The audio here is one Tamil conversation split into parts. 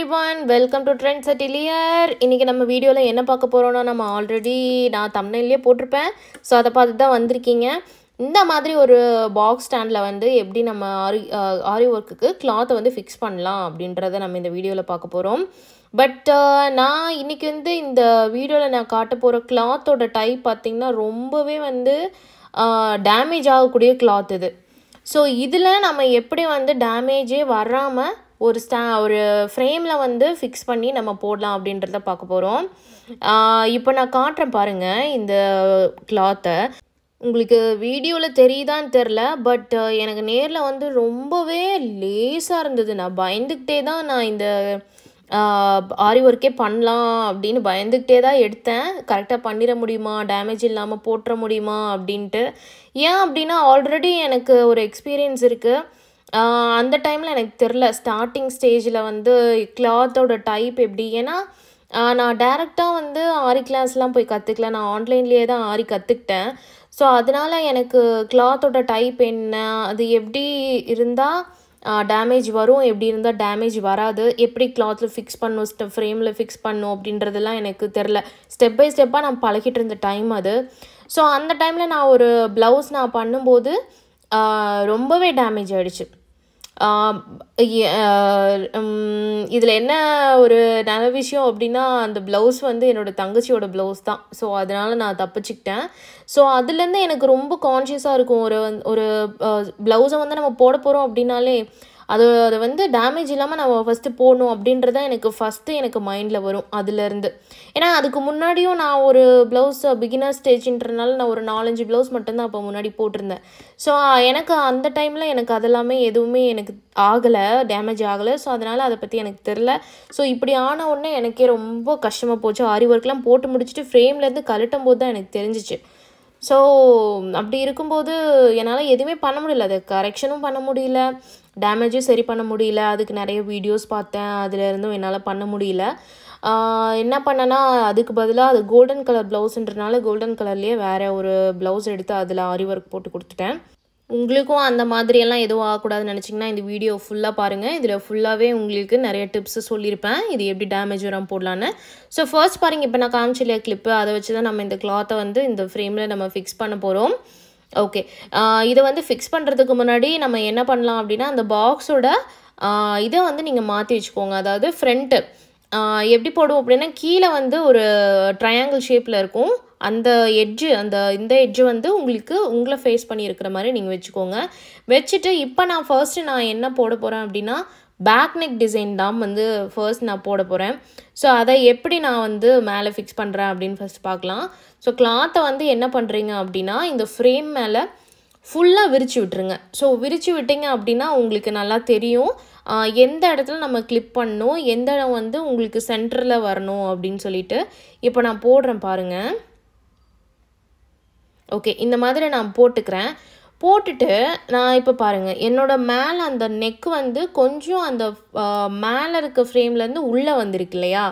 everyone, welcome to Trends Atelier. இன்னைக்கு நம்ம வீடியோல என்ன பார்க்க போறோம்னா நம்ம ஆல்ரெடி நான் thumbnailலயே போட்டுருப்பேன். சோ அத பார்த்து தான் வந்திருக்கீங்க. இந்த மாதிரி ஒரு பாக்ஸ் ஸ்டாண்ட்ல வந்து எப்படி நம்ம ஆரி வர்க்குக்கு கிளாத் வந்து ஃபிக்ஸ் பண்ணலாம் அப்படின்றத நம்ம இந்த வீடியோல பார்க்க போறோம். பட் நான் இன்னைக்கு வந்து இந்த வீடியோல நான் காட்ட போற கிளாத்தோட டைப் பாத்தீங்கன்னா ரொம்பவே வந்து டேமேஜ் ஆகக்கூடிய கிளாத் இது. ஸோ இதில் நம்ம எப்படி வந்து டேமேஜே வராமல் ஒரு ஃப்ரேமில் வந்து ஃபிக்ஸ் பண்ணி நம்ம போடலாம் அப்படின்றத பார்க்க போகிறோம். இப்போ நான் காட்டுறேன் பாருங்கள் இந்த கிளாத்தை. உங்களுக்கு வீடியோவில் தெரியுதான்னு தெரில, பட் எனக்கு நேரில் வந்து ரொம்பவே லேஸாக இருந்தது. நான் பயந்துக்கிட்டே தான் நான் இந்த ஆரி ஒர்க்கே பண்ணலாம் அப்படின்னு பயந்துக்கிட்டே தான் எடுத்தேன். கரெக்டாக பண்ணிட முடியுமா, டேமேஜ் இல்லாமல் போட்டுற முடியுமா அப்படின்ட்டு. ஏன் அப்படின்னா ஆல்ரெடி எனக்கு ஒரு எக்ஸ்பீரியன்ஸ் இருக்குது. அந்த டைமில் எனக்கு தெரில, ஸ்டார்டிங் ஸ்டேஜில் வந்து கிளாத்தோட டைப் எப்படி. ஏன்னா நான் டேரெக்டாக வந்து ஆரி கிளாஸ்லாம் போய் கற்றுக்கல, நான் ஆன்லைன்லேயே தான் ஆரி கற்றுக்கிட்டேன். ஸோ அதனால் எனக்கு கிளாத்தோட டைப் என்ன, அது எப்படி இருந்தால் டேமேஜ் வரும், எப்படி இருந்தால் டேமேஜ் வராது, எப்படி கிளாத்தில் ஃபிக்ஸ் பண்ணும், ஃப்ரேமில் ஃபிக்ஸ் பண்ணும் அப்படின்றதெல்லாம் எனக்கு தெரில. ஸ்டெப் பை ஸ்டெப்பாக நான் பழகிட்டு இருந்த டைம் அது. ஸோ அந்த டைமில் நான் ஒரு ப்ளவுஸ் நான் பண்ணும்போது ரொம்பவே டேமேஜ் ஆகிடுச்சு. இதில் என்ன ஒரு நல்ல விஷயம் அப்படின்னா, அந்த ப்ளவுஸ் வந்து என்னோடய தங்கச்சியோட ப்ளவுஸ் தான். ஸோ அதனால் நான் தப்பிச்சுக்கிட்டேன். ஸோ அதுலேருந்து எனக்கு ரொம்ப கான்ஷியஸாக இருக்கும். ஒரு ப்ளவுஸை வந்து நம்ம போட போகிறோம் அப்படின்னாலே அதை வந்து டேமேஜ் இல்லாமல் நம்ம ஃபஸ்ட்டு போடணும் அப்படின்றதான் எனக்கு மைண்டில் வரும் அதுலேருந்து. ஏன்னா அதுக்கு முன்னாடியும் நான் ஒரு ப்ளவுஸ் பிகினர் ஸ்டேஜ்ன்றனால நான் ஒரு 4-5 ப்ளவுஸ் மட்டும்தான் அப்போ முன்னாடி போட்டிருந்தேன். ஸோ எனக்கு அந்த டைமில் எனக்கு அதெல்லாமே எதுவுமே எனக்கு ஆகலை, டேமேஜ் ஆகலை. ஸோ அதனால் அதை பற்றி எனக்கு தெரில. ஸோ இப்படி ஆன உடனே எனக்கே ரொம்ப கஷ்டமாக போச்சு. ஆரி ஒர்க்லாம் போட்டு முடிச்சுட்டு ஃப்ரேம்லேருந்து கழட்டும் போது தான் எனக்கு தெரிஞ்சிச்சு. ஸோ அப்படி இருக்கும்போது என்னால் எதுவுமே பண்ண முடியல, அதை கரெக்ஷனும் பண்ண முடியல, டேமேஜும் சரி பண்ண முடியல. அதுக்கு நிறைய வீடியோஸ் பார்த்தேன், அதுலேருந்தும் என்னால் பண்ண முடியல. என்ன பண்ணேன்னா அதுக்கு பதிலாக அது கோல்டன் கலர் ப்ளவுஸுன்றனால கோல்டன் கலர்லேயே வேறு ஒரு ப்ளவுஸ் எடுத்து அதில் ஆரி ஒர்க் போட்டு கொடுத்துட்டேன். உங்களுக்கும் அந்த மாதிரியெல்லாம் எதுவும் ஆகக்கூடாதுன்னு நினச்சிங்கன்னா இந்த வீடியோ ஃபுல்லாக பாருங்கள். இதில் ஃபுல்லாகவே உங்களுக்கு நிறைய டிப்ஸு சொல்லியிருப்பேன், இது எப்படி டேமேஜ் வராமல் போடலான்னு. ஸோ ஃபர்ஸ்ட் பாருங்கள், இப்போ நான் காமிச்சில்லையா கிளிப்பு, அதை வச்சு தான் நம்ம இந்த கிளாத்தை வந்து இந்த ஃப்ரேமில் நம்ம ஃபிக்ஸ் பண்ண போகிறோம். ஓகே, இதை வந்து ஃபிக்ஸ் பண்ணுறதுக்கு முன்னாடி நம்ம என்ன பண்ணலாம் அப்படின்னா, அந்த பாக்ஸோட இதை வந்து நீங்கள் மாற்றி வச்சுக்கோங்க. அதாவது ஃப்ரண்ட்டு எப்படி போடுவோம் அப்படின்னா, கீழே வந்து ஒரு ட்ரையாங்கிள் ஷேப்பில் இருக்கும். அந்த எட்ஜு இந்த எட்ஜு வந்து உங்களை ஃபேஸ் பண்ணி இருக்கிற மாதிரி நீங்கள் வச்சுக்கோங்க. வச்சுட்டு இப்போ நான் என்ன போட போகிறேன் அப்படின்னா, பேக் நெக் டிசைன் தான் வந்து ஃபர்ஸ்ட் நான் போட போகிறேன். ஸோ அதை எப்படி நான் வந்து மேலே ஃபிக்ஸ் பண்ணுறேன் அப்படின்னு ஃபர்ஸ்ட் பார்க்கலாம். ஸோ கிளாத்தை வந்து என்ன பண்ணுறீங்க அப்படின்னா, இந்த ஃப்ரேம் மேலே ஃபுல்லாக விரித்து விட்டுருங்க. ஸோ விரித்து விட்டிங்க அப்படின்னா உங்களுக்கு நல்லா தெரியும் எந்த இடத்துல நம்ம கிளிப் பண்ணணும், எந்த இடம் வந்து உங்களுக்கு சென்டரில் வரணும் அப்படின்னு சொல்லிட்டு. இப்போ நான் போடுறேன் பாருங்கள். ஓகே, இந்த மாதிரி நான் போட்டுக்கிறேன். போட்டுட்டு நான் இப்போ பாருங்கள், என்னோடய மேலே அந்த நெக் வந்து கொஞ்சம் அந்த மேலே இருக்க ஃப்ரேம்லேருந்து உள்ளே வந்திருக்கு இல்லையா.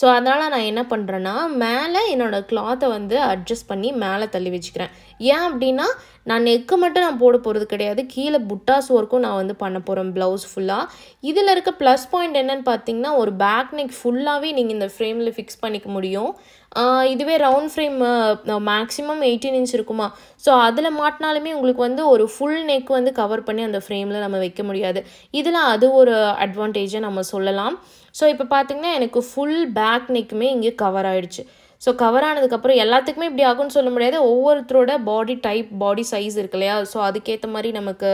ஸோ அதனால் நான் என்ன பண்ணுறேன்னா, மேலே என்னோடய கிளாத்தை வந்து அட்ஜஸ்ட் பண்ணி மேலே தள்ளி வச்சுக்கிறேன். ஏன் அப்படின்னா நான் நெக்கு மட்டும் நான் போட போகிறது கிடையாது, கீழே புட்டாஸ் ஒர்க்கும் நான் வந்து பண்ண போகிறேன் ப்ளவுஸ் ஃபுல்லாக. இதில் இருக்க ப்ளஸ் பாயிண்ட் என்னென்னு பார்த்தீங்கன்னா, ஒரு பேக் நெக் ஃபுல்லாகவே நீங்கள் இந்த ஃப்ரேமில் ஃபிக்ஸ் பண்ணிக்க முடியும். இதுவே ரவுண்ட் ஃப்ரேம் மேக்ஸிமம் 18 இன்ச் இருக்குமா. ஸோ அதில் மாட்டினாலுமே உங்களுக்கு வந்து ஒரு ஃபுல் நெக் வந்து கவர் பண்ணி அந்த ஃப்ரேமில் நம்ம வைக்க முடியாது. இதில் அது ஒரு அட்வான்டேஜை நம்ம சொல்லலாம். ஸோ இப்போ பார்த்திங்கன்னா எனக்கு ஃபுல் பேக் நெக்குமே இங்கே கவர் ஆகிடுச்சு. ஸோ கவர் ஆனதுக்கப்புறம் எல்லாத்துக்குமே இப்படி ஆகும்னு சொல்ல முடியாது, ஒவ்வொருத்தரோட பாடி டைப், பாடி சைஸ் இருக்கு இல்லையா. ஸோ அதுக்கேற்ற மாதிரி நமக்கு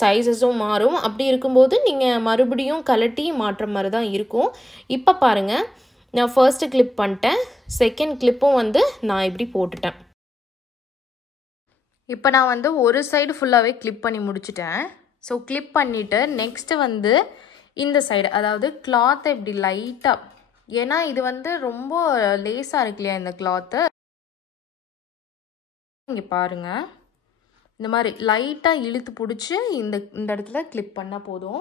சைஸஸும் மாறும். அப்படி இருக்கும்போது நீங்கள் மறுபடியும் கலட்டி மாட்டுற மாதிரி தான் இருக்கும். இப்போ பாருங்கள், நான் ஃபர்ஸ்ட்டு கிளிப் பண்ணிட்டேன், செகண்ட் கிளிப்பும் வந்து நான் இப்படி போட்டுட்டேன். இப்போ நான் வந்து ஒரு சைடு ஃபுல்லாகவே கிளிப் பண்ணி முடிச்சிட்டேன். ஸோ கிளிப் பண்ணிவிட்டு நெக்ஸ்ட்டு வந்து இந்த சைடு, அதாவது கிளாத்தை இப்படி லைட்டாக, ஏன்னா இது வந்து ரொம்ப லேஸாக இருக்கு இல்லையா இந்த கிளாத்து. இங்கே பாருங்கள், இந்த மாதிரி லைட்டாக இழுத்து பிடிச்சி இந்த இடத்துல கிளிப் பண்ணால் போதும்.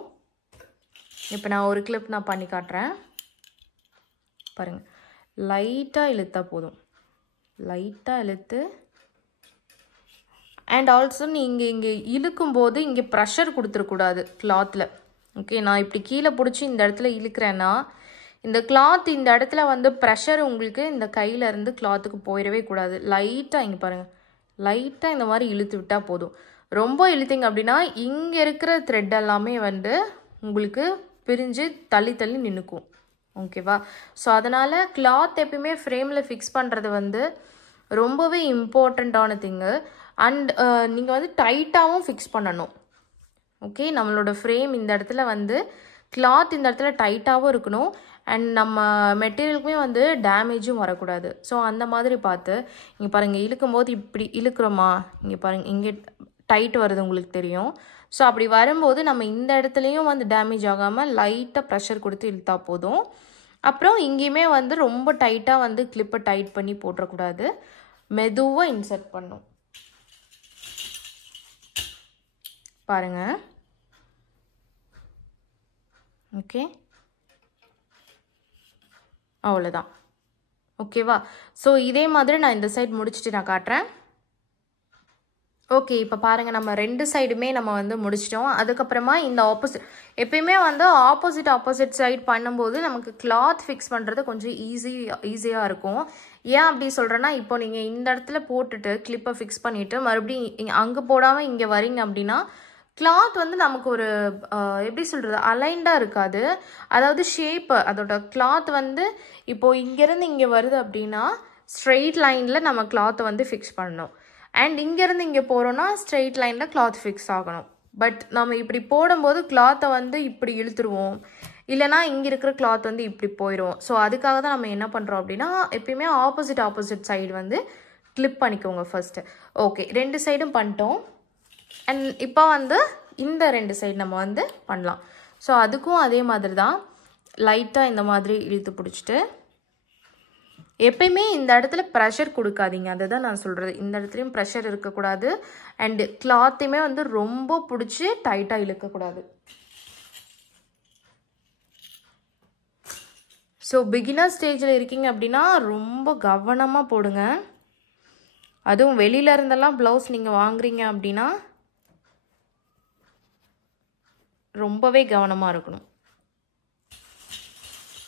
இப்போ நான் ஒரு கிளிப் நான் பண்ணி காட்டுறேன் பாருங்கள். லைட்டாக இழுத்தா போதும், லைட்டாக இழுத்து. அண்ட் ஆல்சோ நீங்கள் இங்கே இழுக்கும்போது இங்கே ப்ரெஷர் கொடுத்துடக்கூடாது கிளாத்தில். ஓகே, நான் இப்படி கீழே பிடிச்சி இந்த இடத்துல இழுக்கிறேன்னா இந்த கிளாத் இந்த இடத்துல வந்து ப்ரெஷர் உங்களுக்கு இந்த கையிலேருந்து கிளாத்துக்கு போயிடவே கூடாது. லைட்டாக இங்கே பாருங்கள், லைட்டாக இந்த மாதிரி இழுத்து விட்டால் போதும். ரொம்ப இழுத்திங்க அப்படின்னா இங்கே இருக்கிற த்ரெட் எல்லாமே வந்து உங்களுக்கு பிரிஞ்சு தள்ளி தள்ளி நின்றுக்கும். ஓகேவா? ஸோ அதனால் கிளாத் எப்பயுமே ஃப்ரேமில் ஃபிக்ஸ் பண்ணுறது வந்து ரொம்பவே இம்பார்ட்டண்ட்டான திங்கு. அண்ட் நீங்கள் வந்து டைட்டாகவும் ஃபிக்ஸ் பண்ணணும். ஓகே, நம்மளோட ஃப்ரேம் இந்த இடத்துல வந்து கிளாத் இந்த இடத்துல டைட்டாகவும் இருக்கணும். அண்ட் நம்ம மெட்டீரியலுக்குமே வந்து டேமேஜும் வரக்கூடாது. ஸோ அந்த மாதிரி பார்த்து இங்கே பாருங்கள், இழுக்கும்போது இப்படி இழுக்கிறோமா, இங்கே பாருங்கள் இங்கே டைட் வருது உங்களுக்கு தெரியும். ஸோ அப்படி வரும்போது நம்ம இந்த இடத்துலையும் வந்து டேமேஜ் ஆகாமல் லைட்டாக ப்ரெஷர் கொடுத்து இழுத்தா போதும். அப்புறம் இங்கேயுமே வந்து ரொம்ப டைட்டாக வந்து கிளிப்பை டைட் பண்ணி போட்டுறக்கூடாது. மெதுவாக இன்சர்ட் பண்ணும். பாருங்கள். ஓகே, அவ்வளோதான். ஓகேவா? ஸோ இதே மாதிரி நான் இந்த சைடு முடிச்சுட்டு நான் காட்டுறேன். ஓகே, இப்போ பாருங்கள், நம்ம 2 சைடுமே நம்ம வந்து முடிச்சிட்டோம். அதுக்கப்புறமா இந்த ஆப்போசிட் எப்பயுமே வந்து ஆப்போசிட் சைடு பண்ணும்போது நமக்கு கிளாத் ஃபிக்ஸ் பண்ணுறது கொஞ்சம் ஈஸியாக இருக்கும். ஏன் அப்படி சொல்கிறேன்னா, இப்போ நீங்கள் இந்த இடத்துல போட்டுட்டு கிளிப்பை ஃபிக்ஸ் பண்ணிவிட்டு மறுபடியும் அங்கே போடாமல் இங்கே வரீங்க அப்படின்னா கிளாத் வந்து நமக்கு ஒரு எப்படி சொல்கிறது, அலைண்டாக இருக்காது. அதாவது ஷேப்பு, அதோட கிளாத் வந்து இப்போது இங்கேருந்து இங்கே வருது அப்படின்னா ஸ்ட்ரெயிட் லைனில் நம்ம கிளாத்தை வந்து ஃபிக்ஸ் பண்ணணும். அண்ட் இங்கேருந்து இங்கே போகிறோன்னா ஸ்ட்ரெயிட் லைனில் கிளாத் ஃபிக்ஸ் ஆகணும். பட் நம்ம இப்படி போடும்போது கிளாத்தை வந்து இப்படி இழுத்துருவோம், இல்லைனா இங்கே இருக்கிற கிளாத் வந்து இப்படி போயிடும். ஸோ அதுக்காக தான் நம்ம என்ன பண்ணுறோம் அப்படின்னா எப்பயுமே ஆப்போசிட் சைடு வந்து கிளிப் பண்ணிக்கோங்க ஃபர்ஸ்ட்டு. ஓகே, 2 சைடும் பண்ணிட்டோம். அண்ட் இப்போ வந்து இந்த 2 சைடு நம்ம வந்து பண்ணலாம். ஸோ அதுக்கும் அதே மாதிரி தான் லைட்டாக இந்த மாதிரி இழுத்து பிடிச்சிட்டு எப்பயுமே இந்த இடத்துல ப்ரெஷர் கொடுக்காதீங்க. அதை தான் நான் சொல்கிறது. இந்த இடத்துலையும் ப்ரெஷர் இருக்கக்கூடாது. அண்டு கிளாத்தையுமே வந்து ரொம்ப பிடிச்சி டைட்டாக இழுக்கக்கூடாது. ஸோ பிகினர் ஸ்டேஜில் இருக்கீங்க அப்படின்னா ரொம்ப கவனமாக போடுங்க. அதுவும் வெளியில இருந்தெல்லாம் ப்ளவுஸ் நீங்கள் வாங்குறீங்க அப்படின்னா ரொம்பவே கவனமாக இருக்கணும்.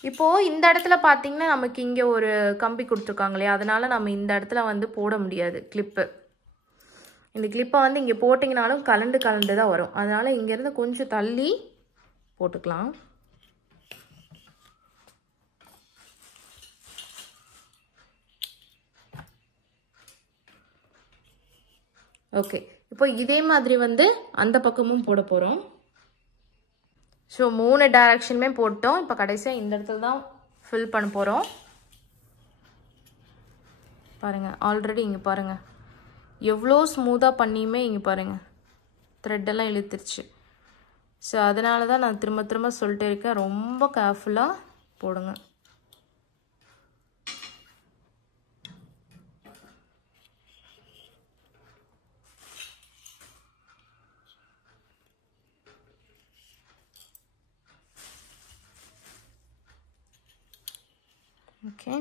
இப்போது இந்த இடத்துல பார்த்தீங்கன்னா நமக்கு இங்கே ஒரு கம்பி கொடுத்துருக்காங்க இல்லையா, அதனால் நம்ம இந்த இடத்துல வந்து போட முடியாது கிளிப்பு. இந்த கிளிப்பை வந்து இங்கே போட்டிங்கனாலும் கலண்டு தான் வரும். அதனால் இங்கேருந்து கொஞ்சம் தள்ளி போட்டுக்கலாம். ஓகே, இப்போ இதே மாதிரி வந்து அந்த பக்கமும் போட போகிறோம். ஸோ 3 டைரக்ஷனுமே போட்டோம். இப்போ கடைசியாக இந்த இடத்துல தான் ஃபில் பண்ண போகிறோம். பாருங்கள், ஆல்ரெடி இங்கே பாருங்கள் எவ்வளோ ஸ்மூத்தாக பண்ணியுமே இங்கே பாருங்கள் த்ரெட்டெல்லாம் இழுத்துருச்சு. ஸோ அதனால தான் நான் திரும்ப சொல்லிட்டே இருக்கேன், ரொம்ப கேர்ஃபுல்லாக போடுங்க. ஓகே,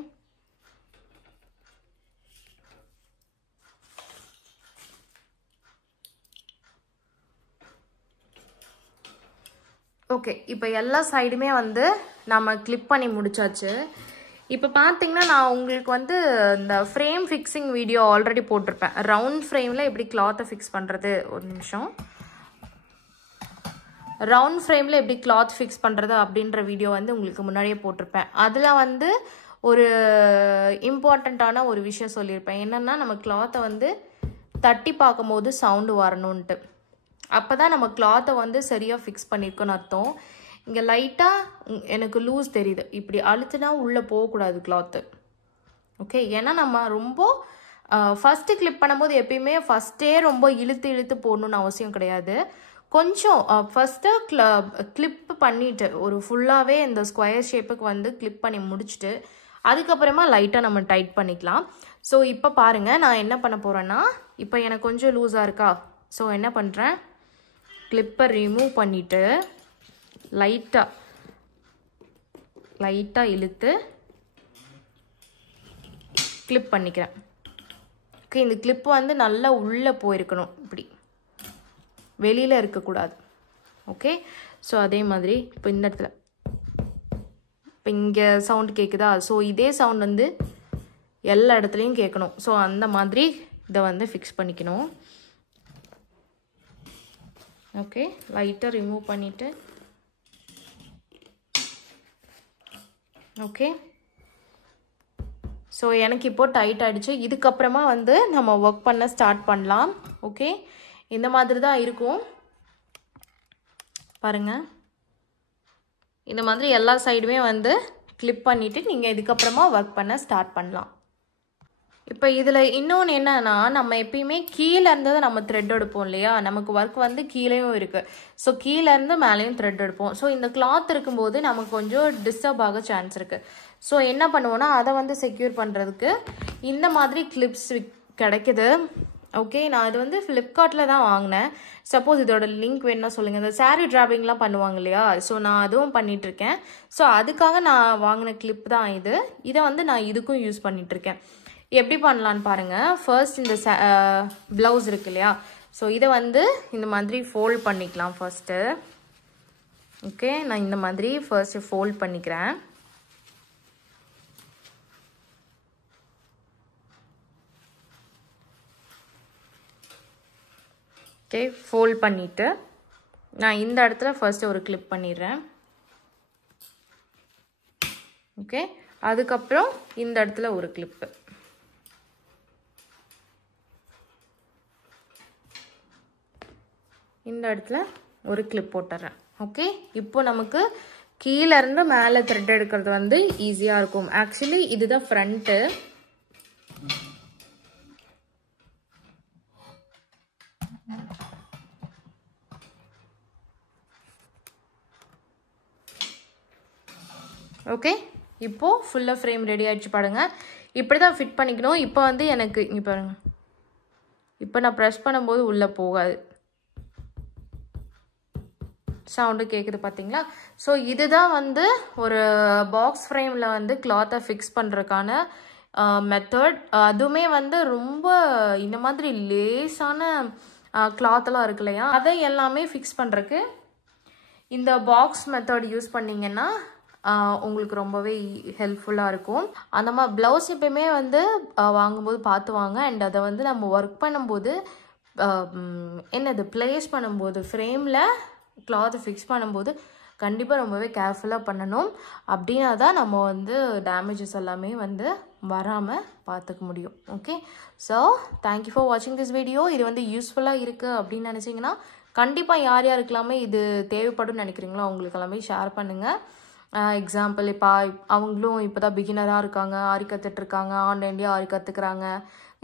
ஓகே, இப்போ எல்லா சைடுமே வந்து நம்ம கிளிப் பண்ணி முடிச்சாச்சு. இப்போ பார்த்தீங்கன்னா நான் உங்களுக்கு வந்து இந்த ஃப்ரேம் ஃபிக்ஸிங் வீடியோ ஆல்ரெடி போட்டிருப்பேன். ரவுண்ட் ஃப்ரேமில் எப்படி கிளாத்தை ஃபிக்ஸ் பண்ணுறது, ஒரு நிமிஷம், ரவுண்ட் ஃப்ரேமில் எப்படி கிளாத் ஃபிக்ஸ் பண்ணுறது அப்படின்ற வீடியோ வந்து உங்களுக்கு முன்னாடியே போட்டிருப்பேன். அதில் வந்து ஒரு இம்பார்ட்டண்ட்டான ஒரு விஷயம் சொல்லியிருப்பேன். என்னென்னா நம்ம கிளாத்தை வந்து தட்டி பார்க்கும்போது சவுண்டு வரணுன்ட்டு. அப்போ தான் நம்ம கிளாத்தை வந்து சரியாக ஃபிக்ஸ் பண்ணியிருக்கோன்னு அர்த்தம். இங்கே லைட்டாக எனக்கு லூஸ் தெரியுது, இப்படி அழுத்துனா உள்ளே போகக்கூடாது கிளாத்து. ஓகே, ஏன்னா நம்ம ரொம்ப ஃபஸ்ட்டு கிளிப் பண்ணும்போது எப்பயுமே ஃபஸ்ட்டே ரொம்ப இழுத்து போடணுன்னு அவசியம் கிடையாது. கொஞ்சம் ஃபஸ்ட்டு கிளிப் பண்ணிவிட்டு ஒரு ஃபுல்லாகவே இந்த ஸ்கொயர் ஷேப்புக்கு வந்து கிளிப் பண்ணி முடிச்சுட்டு அதுக்கப்புறமா லைட்டாக நம்ம டைட் பண்ணிக்கலாம். ஸோ இப்போ பாருங்கள், நான் என்ன பண்ண போகிறேன்னா, இப்போ எனக்கு கொஞ்சம் லூஸாக இருக்கா, ஸோ என்ன பண்ணுறேன், கிளிப்பை ரிமூவ் பண்ணிவிட்டு லைட்டாக இழுத்து கிளிப் பண்ணிக்கிறேன். ஓகே, இந்த கிளிப்பு வந்து நல்லா உள்ளே போயிருக்கணும், இப்படி வெளியில் இருக்கக்கூடாது. ஓகே, ஸோ அதே மாதிரி இப்போ இந்த இடத்துல இப்போ இங்கே சவுண்ட் கேட்குதா? ஸோ இதே சவுண்ட் வந்து எல்லா இடத்துலையும் கேட்கணும். ஸோ அந்த மாதிரி இதை வந்து ஃபிக்ஸ் பண்ணிக்கணும். ஓகே, லைட்டாக ரிமூவ் பண்ணிவிட்டு ஓகே. ஸோ எனக்கு இப்போது டைட் ஆகிடுச்சு. இதுக்கப்புறமா வந்து நம்ம ஒர்க் பண்ண ஸ்டார்ட் பண்ணலாம். ஓகே, இந்த மாதிரி தான் இருக்கும் பாருங்கள். இந்த மாதிரி எல்லா சைடுமே வந்து கிளிப் பண்ணிவிட்டு நீங்கள் இதுக்கப்புறமா ஒர்க் பண்ண ஸ்டார்ட் பண்ணலாம். இப்போ இதில் இன்னொன்று என்னன்னா, நம்ம எப்பயுமே கீழேருந்து தான் நம்ம த்ரெட் எடுப்போம் இல்லையா? நமக்கு ஒர்க் வந்து கீழேயும் இருக்குது. ஸோ கீழேருந்து மேலேயும் த்ரெட் எடுப்போம். ஸோ இந்த கிளாத் இருக்கும்போது நமக்கு கொஞ்சம் டிஸ்டர்ப் ஆக சான்ஸ் இருக்குது. ஸோ என்ன பண்ணுவோன்னா, அதை வந்து செக்யூர் பண்ணுறதுக்கு இந்த மாதிரி கிளிப்ஸ் கிடைக்குது. ஓகே, நான் இது வந்து ஃப்ளிப்கார்ட்டில் தான் வாங்கினேன். சப்போஸ் இதோட லிங்க் வேணுன்னா சொல்லுங்கள். இந்த சாரீ டிராப்பிங்லாம் பண்ணுவாங்க இல்லையா? ஸோ நான் அதுவும் பண்ணிகிட்ருக்கேன். ஸோ அதுக்காக நான் வாங்கின கிளிப் தான் இது. இதை வந்து நான் இதுக்கும் யூஸ் பண்ணிகிட்ருக்கேன். எப்படி பண்ணலான்னு பாருங்கள். ஃபர்ஸ்ட் இந்த ப்ளவுஸ் இருக்கு இல்லையா? ஸோ இதை வந்து இந்த மாதிரி ஃபோல்ட் பண்ணிக்கலாம் ஃபர்ஸ்ட்டு. ஓகே, நான் இந்த மாதிரி ஃபர்ஸ்ட்டு ஃபோல்ட் பண்ணிக்கிறேன். ஓகே, ஃபோல்ட் பண்ணிவிட்டு நான் இந்த இடத்துல ஃபர்ஸ்ட்டு ஒரு கிளிப் பண்ணிடுறேன். ஓகே, அதுக்கப்புறம் இந்த இடத்துல ஒரு கிளிப்பு. இந்த இடத்துல ஒரு கிளிப் போட்டுறேன். ஓகே, இப்போ நமக்கு கீழேருந்து மேலே த்ரெட் எடுக்கிறது வந்து ஈஸியாக இருக்கும். ஆக்சுவலி இதுதான் ஃப்ரண்ட்டு. ஓகே, இப்போது ஃபுல்லாக ஃப்ரேம் ரெடி ஆகிடுச்சு பாருங்க. இப்படி தான் ஃபிட் பண்ணிக்கணும். இப்போ வந்து எனக்கு இங்கே பாருங்கள், இப்போ நான் ப்ரெஸ் பண்ணும்போது உள்ளே போகாது, சவுண்டு கேட்குது பார்த்தீங்களா? ஸோ இதுதான் வந்து ஒரு பாக்ஸ் ஃப்ரேமில் வந்து கிளாத்தை ஃபிக்ஸ் பண்ணுறதுக்கான மெத்தட். அதுவுமே வந்து ரொம்ப இந்த மாதிரி லேஸான கிளாத்தெல்லாம் இருக்கு இல்லையா? அதை எல்லாமே ஃபிக்ஸ் பண்ணுறதுக்கு இந்த பாக்ஸ் மெத்தட் யூஸ் பண்ணிங்கன்னா உங்களுக்கு ரொம்பவே ஹெல்ப்ஃபுல்லாக இருக்கும். அந்த மாதிரி ப்ளவுஸ் எப்பயுமே வந்து வாங்கும்போது பார்த்து வாங்க. அண்ட் அதை வந்து நம்ம ஒர்க் பண்ணும்போது என்னது ப்ளேஸ் பண்ணும்போது ஃப்ரேமில் கிளாத்தை ஃபிக்ஸ் பண்ணும்போது கண்டிப்பாக ரொம்பவே கேர்ஃபுல்லாக பண்ணணும். அப்படின்னா தான் நம்ம வந்து டேமேஜஸ் எல்லாமே வந்து வராமல் பார்த்துக்க முடியும். ஓகே, ஸோ தேங்க்யூ ஃபார் வாட்சிங் திஸ் வீடியோ. இது வந்து யூஸ்ஃபுல்லாக இருக்குது அப்படின்னு நினச்சிங்கன்னா கண்டிப்பாக யார் யாருக்கெல்லாமே இது தேவைப்படும் நினைக்கிறீங்களோ அவங்களுக்கு எல்லாமே ஷேர் பண்ணுங்கள். எக்ஸாம்பிள் இப்போ அவங்களும் இப்போ தான் பிகினராக இருக்காங்க, ஆரி கற்றுட்ருக்காங்க, ஆன்லைன்லேயே ஆரி கற்றுக்குறாங்க.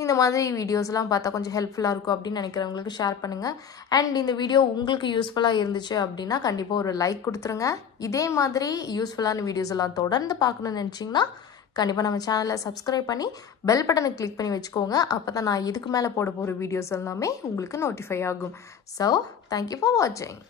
இந்த மாதிரி வீடியோஸ்லாம் பார்த்தா கொஞ்சம் ஹெல்ப்ஃபுல்லாக இருக்கும் அப்படின்னு நினைக்கிறவங்களுக்கு ஷேர் பண்ணுங்கள். அண்ட் இந்த வீடியோ உங்களுக்கு யூஸ்ஃபுல்லாக இருந்துச்சு அப்படின்னா கண்டிப்பாக ஒரு லைக் கொடுத்துருங்க. இதே மாதிரி யூஸ்ஃபுல்லான வீடியோஸ் எல்லாம் தொடர்ந்து பார்க்கணுன்னு நினச்சிங்கன்னா கண்டிப்பாக நம்ம சேனலை சப்ஸ்கிரைப் பண்ணி பெல் பட்டனை கிளிக் பண்ணி வச்சுக்கோங்க. அப்போ தான் நான் இதுக்கு மேலே போட போகிற வீடியோஸ் எல்லாமே உங்களுக்கு நோட்டிஃபை ஆகும். ஸோ தேங்க்யூ ஃபார் வாட்சிங்.